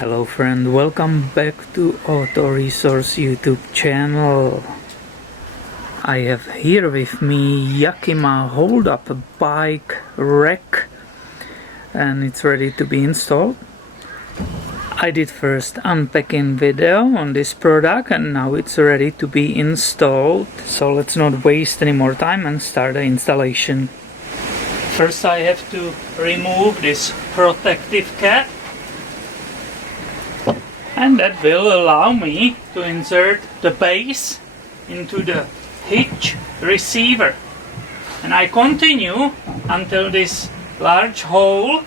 Hello friend, welcome back to Auto Resource YouTube channel. I have here with me Yakima Holdup bike rack and it's ready to be installed. I did first unpacking video on this product and now it's ready to be installed. So let's not waste any more time and start the installation. First I have to remove this protective cap. And that will allow me to insert the base into the hitch receiver. And I continue until this large hole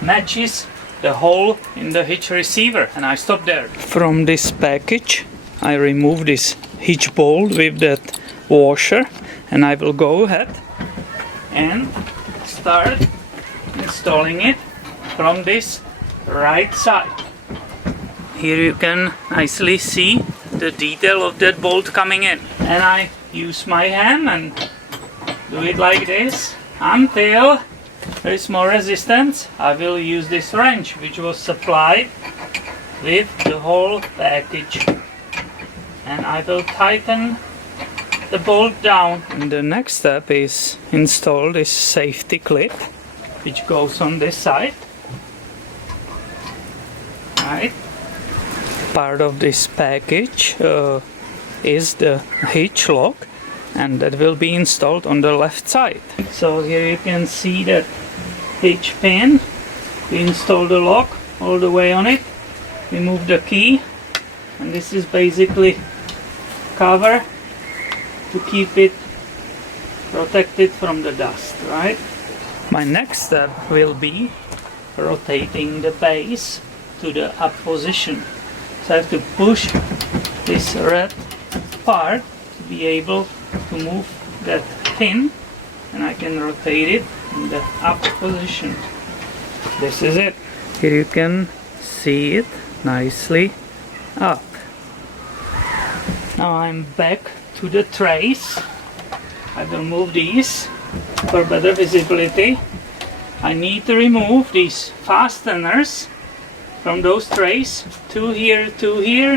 matches the hole in the hitch receiver, and I stop there. From this package I remove this hitch bolt with that washer, and I will go ahead and start installing it from this right side. Here you can nicely see the detail of that bolt coming in, and I use my hand and do it like this until there is more resistance. I will use this wrench which was supplied with the whole package, and I will tighten the bolt down. And the next step is install this safety clip which goes on this side. Right. Part of this package is the hitch lock, and that will be installed on the left side. So here you can see that hitch pin. We install the lock all the way on it, remove the key, and this is basically cover to keep it protected from the dust, right? My next step will be rotating the base to the up position. So I have to push this red part to be able to move that pin, and I can rotate it in the up position. This is it. Here you can see it nicely up. Now I'm back to the trays. I will move these for better visibility. I need to remove these fasteners from those trays, two here,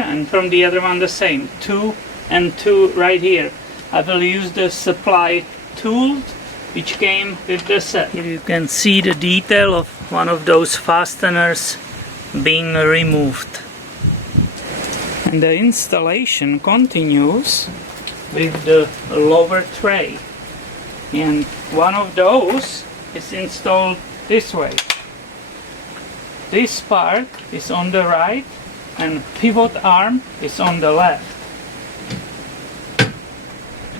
and from the other one the same, 2 and 2 right here. I will use the supply tool which came with the set. Here you can see the detail of one of those fasteners being removed. And the installation continues with the lower tray, and one of those is installed this way. This part is on the right and pivot arm is on the left.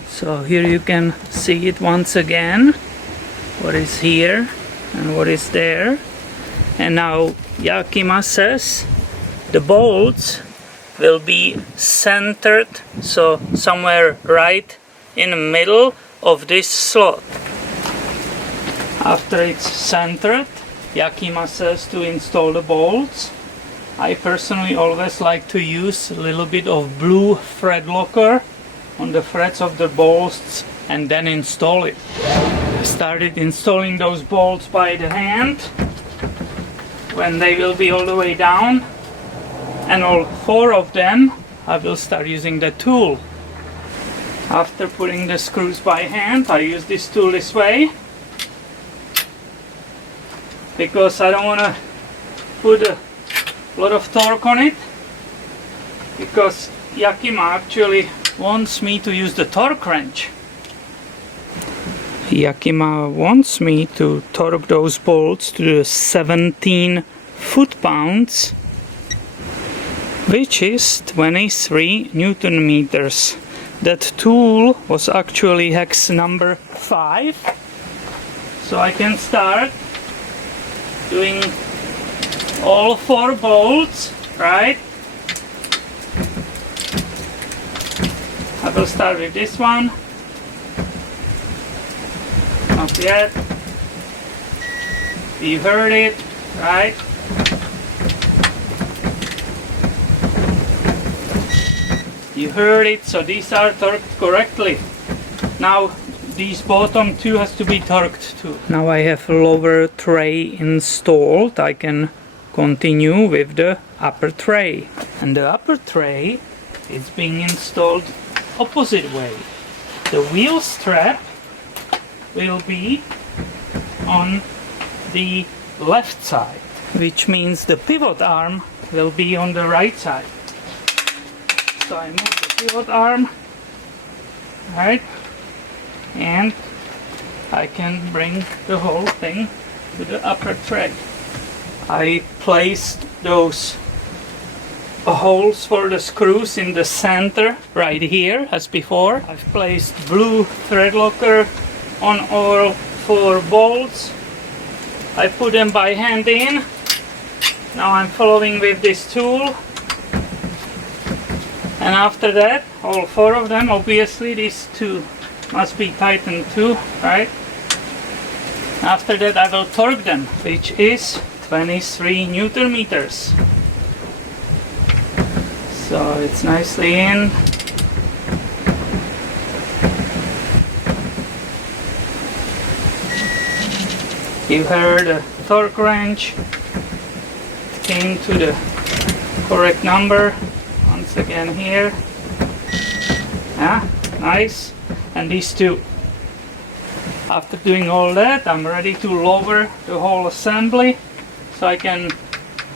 So here you can see it once again, what is here and what is there. And now Yakima says the bolts will be centered, so somewhere right in the middle of this slot. After it's centered, Yakima says to install the bolts. I personally always like to use a little bit of blue thread locker on the threads of the bolts and then install it. I started installing those bolts by the hand. When they will be all the way down, and all 4 of them, I will start using the tool. After putting the screws by hand, I use this tool this way, because I don't want to put a lot of torque on it, because Yakima actually wants me to use the torque wrench. Yakima wants me to torque those bolts to the 17 foot-pounds, which is 23 Newton meters. That tool was actually hex number 5, so I can start doing all 4 bolts, right? I will start with this one. Not yet. You heard it, right? You heard it, so these are torqued correctly. Now these bottom 2 has to be torqued too. Now I have a lower tray installed. I can continue with the upper tray. And the upper tray is being installed opposite way. The wheel strap will be on the left side, which means the pivot arm will be on the right side. So I move the pivot arm, right, and I can bring the whole thing to the upper tray. I placed those holes for the screws in the center right here as before. I've placed blue thread locker on all 4 bolts. I put them by hand in. Now I'm following with this tool, and after that all 4 of them, obviously these 2 must be tightened too, right? After that I will torque them, which is 23 Newton meters. So it's nicely in. You heard the torque wrench. It came to the correct number. Once again here. Nice. And these 2. After doing all that, I'm ready to lower the whole assembly. So I can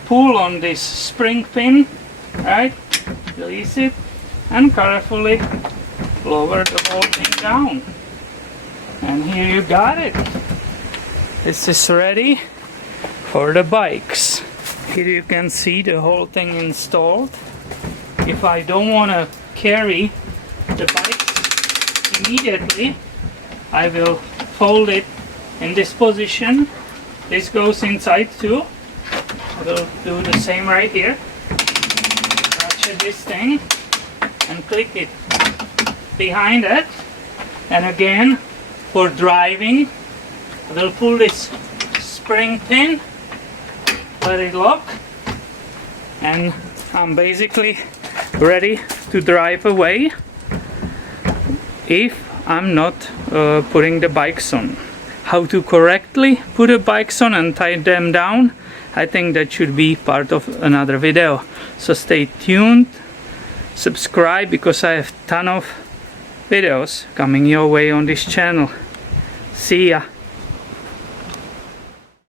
pull on this spring pin, right? Release it and carefully lower the whole thing down. And here you got it. This is ready for the bikes. Here you can see the whole thing installed. If I don't want to carry the bike immediately, I will fold it in this position. This goes inside too. I will do the same right here. Ratchet this thing and click it behind it. And again, for driving, I will pull this spring pin, let it lock, and I'm basically ready to drive away if I'm not putting the bikes on. How to correctly put the bikes on and tie them down, I think that should be part of another video. So stay tuned, subscribe, because I have a ton of videos coming your way on this channel. See ya!